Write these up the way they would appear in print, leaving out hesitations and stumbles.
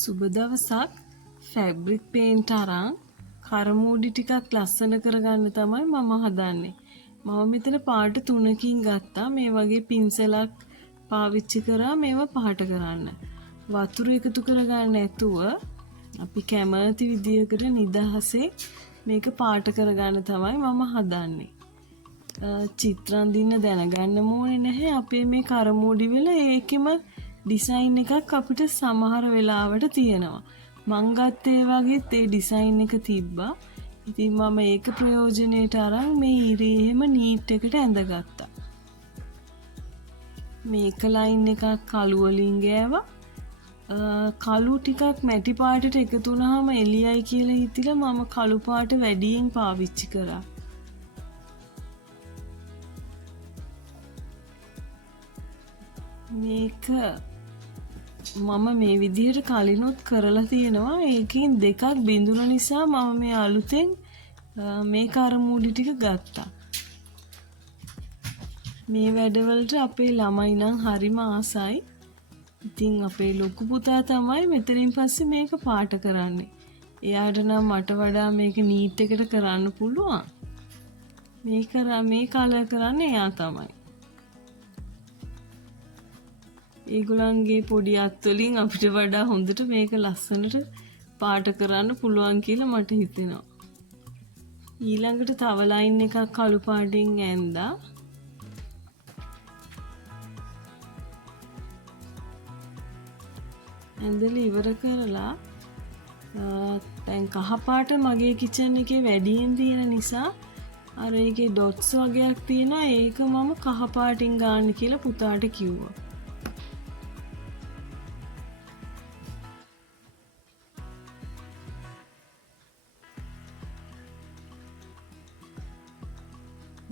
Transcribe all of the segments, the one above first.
සුබ දවසක් fabric paint අරන් කරමූඩි ටිකක් ලස්සන කරගන්න තමයි මම හදන්නේ. මම මෙතන පාට 3කින් ගත්තා. මේ වගේ පින්සලක් පාවිච්චි කරා මේවා පාට කරන්න. වතුර එකතු කරගන්න නැතුව අපි කැමති විදියකට නිදහසේ මේක පාට කරගන්න තමයි මම හදන්නේ. චිත්‍රම් දින්න දැනගන්න ඕනේ නැහැ. අපේ මේ කරමූඩි වල ඒකෙම ඩිසයින් එකක් අපිට සමහර වෙලාවට තියෙනවා. මං ගත්තේ වගේත් ඒ ඩිසයින් එක තිබ්බා. ඉතින් මම ඒක ප්‍රයෝජනෙට අරන් මේ ඉරේ එහෙම නීට් එකට ඇඳගත්තා. මේක ලයින් එකක් කළු වලින් ගෑවා. කළු ටිකක් මැටි පාටට එකතු වුණාම එළියයි කියලා හිතිලා මම කළු පාට වැඩියෙන් පාවිච්චි කරා. මේක මම මේ විදිහට කලිනුත් කරලා තියෙනවා. ඒකෙන් දෙකක් බිඳුන නිසා මම මේ අලුතෙන් මේ කරමූඩි ටික ගත්තා. මේ වැඩවලට අපේ ළමයි නම් හරිම ආසයි. ඉතින් අපේ ලොකු පුතා තමයි මෙතනින් පස්සේ මේක පාට කරන්නේ. එයාට නම් මට වඩා මේක නීට් එකට කරන්න පුළුවන්. මේ කලර් කරන්නේ එයා තමයි. ඒගොල්ලන්ගේ පොඩි අත් වලින් අපිට වඩා හොඳට මේක ලස්සනට පාට කරන්න පුළුවන් කියලා මට හිතෙනවා. ඊළඟට තව ලයින් එකක් කළු පාටින් ඇඳා. ඇඳලා ඉවර කරලා දැන් කහ පාට මගේ කිචන් එකේ වැඩියෙන් තියෙන නිසා අර ඒකේ ඩොට්ස් වගේක් තියෙනවා. ඒක මම කහ පාටින් ගන්න කියලා පුතාට කිව්වා.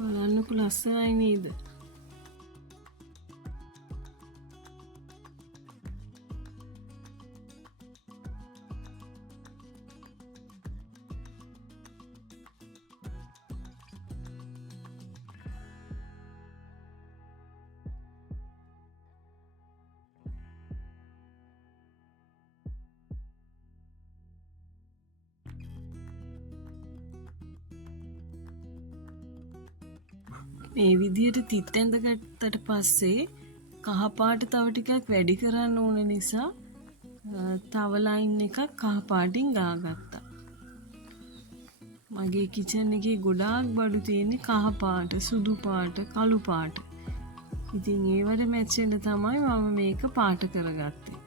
බලන්නකො ලස්සනයි නේද? මේ විදිහට තිත් ඇඳගත්තට පස්සේ කහ පාට තව ටිකක් වැඩි කරන්න ඕන නිසා තව ලයින් එකක් කහ පාටින් ගාගත්තා. මගේ කිචන් එකේ ගොඩාක් බඩු තියෙන්නේ කහ පාට, සුදු පාට, කළු පාට. ඉතින් ඒවට මැච් වෙන්න තමයි මම මේක පාට කරගත්තේ.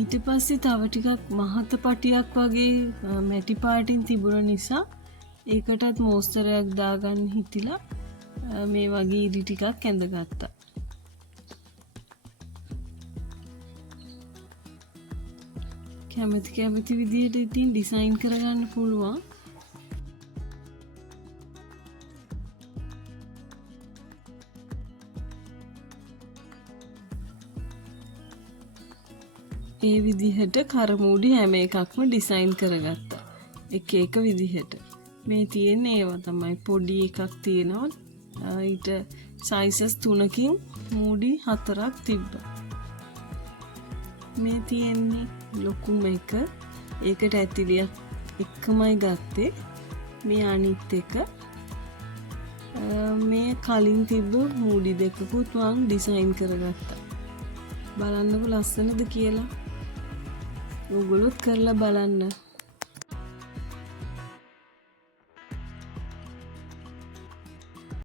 ඊට පස්සේ තව ටිකක් මහත පටියක් වගේ මැටි පාටින් තිබුණ නිසා ඒකටත් මෝස්තරයක් දාගන්න හිතිලා මේ වගේ ඉරි ටිකක් ඇඳගත්තා. කැමති විදිහට ඉතින් ඩිසයින් කරගන්න පුළුවන්. ඒ විදිහට කරමූඩි හැම එකක්ම ඩිසයින් කරගත්තා. එක විදිහට. මේ තියෙන්නේ ඒවා තමයි. පොඩි එකක් තියෙනවා. ඊට සයිසස් 3කින් මූඩි 4ක් තිබ්බා. මේ තියෙන්නේ ලොකුම එක. ඒකට ඇතිලියක් එකමයි ගත්තේ. මේ අනිත් එක. මේ කලින් තිබ්බ මූඩි දෙකකුත් මම ඩිසයින් කරගත්තා. බලන්නකො ලස්සනද කියලා. ඔයගොල්ලොත් කරලා බලන්න.